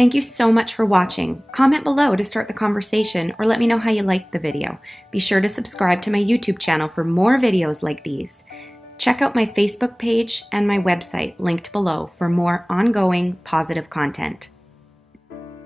Thank you so much for watching. Comment below to start the conversation or let me know how you liked the video. Be sure to subscribe to my YouTube channel for more videos like these. Check out my Facebook page and my website linked below for more ongoing positive content.